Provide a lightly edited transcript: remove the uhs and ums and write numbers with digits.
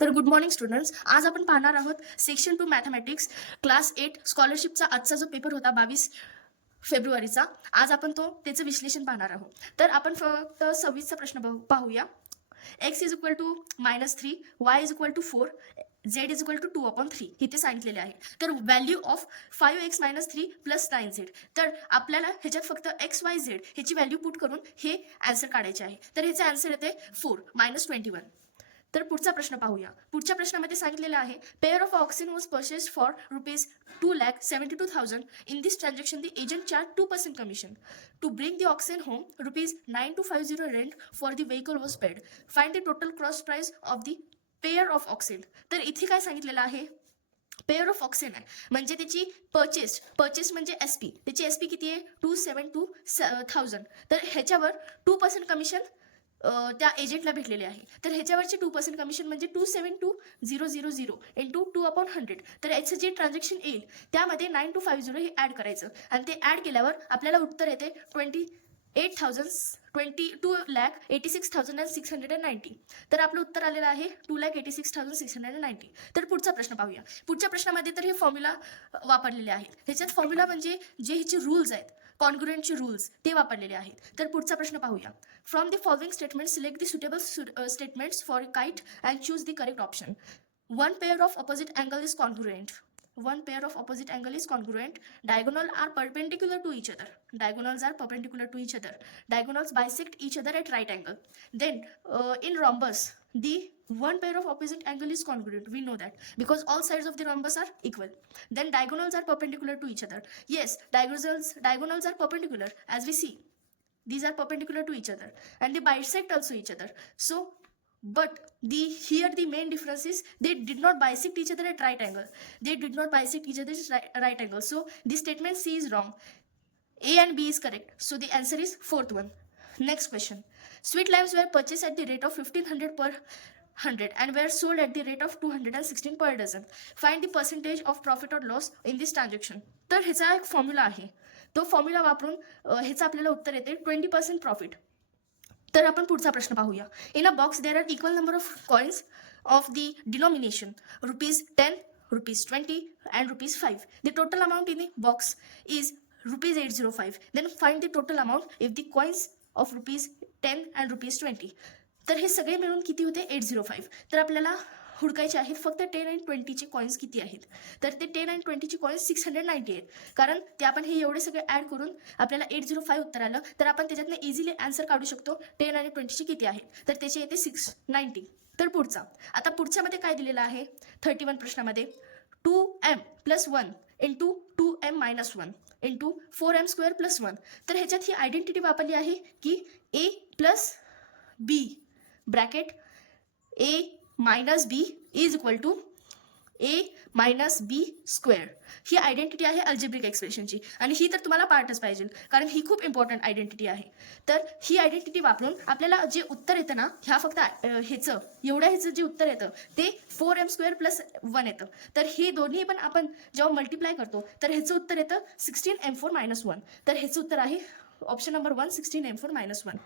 तर good morning students. आज आपण पाहणार आहोत सेक्शन 2 मॅथमॅटिक्स क्लास 8 स्कॉलरशिपचा आजचा जो पेपर होता 22 फेब्रुवारीचा. आज आपण त्याचं विश्लेषण पाहणार आहोत. तर आपण फक्त 26चा प्रश्न पाहूया. x is equal to -3, y is equal to 4, z is equal to 2/3 इथे सांगितलेले आहे. तर व्हॅल्यू ऑफ 5x - 3 + 9z. तर आपल्याला ह्याच्यात फक्त x y z ह्याची व्हॅल्यू पुट करून हे आन्सर काढायचे आहे. तर ह्याचे आन्सर येते 4 -21. तर पुढचा प्रश्न पाहूया. पुढच्या प्रश्नामध्ये सांगितलेलं आहे pair of oxen was purchased for ₹2,72,000. In this transaction the agent charge 2% commission. To bring the oxen home ₹9250 rent for the vehicle was paid. Find the total क्रॉस price of the pair of oxen. तर इथे काय सांगितलेलं आहे, pair of auxin आहे म्हणजे त्याची purchase म्हणजे SP. त्याची SP किती आहे 272,000. तर ह्याच्यावर 2% कमिशन त्या एजंटला भेटलेले आहे. तर ह्याच्यावरचे 2% कमिशन म्हणजे 272,000 इंटू 2/100. तर याचं जे ट्रान्झॅक्शन येईल त्यामध्ये 9250 हे ॲड करायचं आणि ते ॲड केल्यावर आपल्याला उत्तर येते 2,86,690. तर आपलं उत्तर आलेलं आहे 2,86,690. तर पुढचा प्रश्न पाहूया. पुढच्या प्रश्नामध्ये तर हे फॉर्म्युला वापरलेले आहेत. ह्याच्यात फॉर्म्युला म्हणजे जे ह्याचे रूल्स आहेत, कॉन्ग्रुएंटचे रूल्स ते वापरलेले आहेत. तर पुढचा प्रश्न पाहूया. From the following statement select the suitable statements for kite and choose the correct option. One pair of opposite angle is congruent. One pair of opposite angle is congruent. Diagonals are perpendicular to each other. Diagonals are perpendicular to each other. Diagonals bisect each other at right angle. Then in rhombus, the one pair of opposite angle is congruent. We know that because all sides of the rhombus are equal. Then diagonals are perpendicular to each other. Yes, diagonals are perpendicular as we see. These are perpendicular to each other and they bisect also each other. So but here the main difference is they did not bisect each other at right angle. They did not bisect each other at right angle. So the statement C is wrong. A and B is correct. So the answer is fourth one. Next question. Sweet limes were purchased at the rate of 1500 per 100 and were sold at the rate of 216 per dozen. Find the percentage of profit or loss in this transaction. तर ह्याचा एक formula आहे. तो formula वापरून ह्याचं आपल्याला उत्तर येते 20% प्रॉफिट. तर आपण पुढचा प्रश्न पाहूया. In a box there are equal number of coins of the denomination ₹10, ₹20 and ₹5. The total amount in the box is ₹805. Then find the total amount if the coins of ₹10 and ₹20. तर हे सगळे मिळून किती होते 805. तर आपल्याला हुडकायचे आहेत फक्त 10 आणि 20चे कॉइन्स किती आहेत. तर ते 10 आणि 20चे कॉइन्स 690 आहेत. कारण ते आपण हे एवढे सगळे ॲड करून आपल्याला 805 उत्तर आलं. तर आपण त्याच्यातनं इझिली आन्सर काढू शकतो 10 आणि 20चे किती आहेत. तर त्याचे येते 690. तर पुढचा आता पुढच्यामध्ये काय दिलेलं आहे 31 प्रश्नामध्ये 2m + 1 into 2m - 1 into 4m² + 1. तर ह्याच्यात ही आयडेंटिटी वापरली आहे की a + b bracket a - b is equal to a - b². ही आयडेंटिटी आहे अल्जेब्रिक एक्सप्रेशनची आणि ही तर तुम्हाला पार्टच पाहिजे कारण ही खूप इम्पॉर्टंट आयडेंटिटी आहे. तर ही आयडेंटिटी वापरून आपल्याला जे उत्तर येतं ना ह्या फक्त ह्याचं जे उत्तर येतं ते 4m² + 1 येतं. तर हे दोन्ही पण आपण जेव्हा मल्टिप्लाय करतो तर ह्याचं उत्तर येतं 16m4 - 1. तर ह्याचं उत्तर आहे ऑप्शन नंबर 1 16m4 - 1.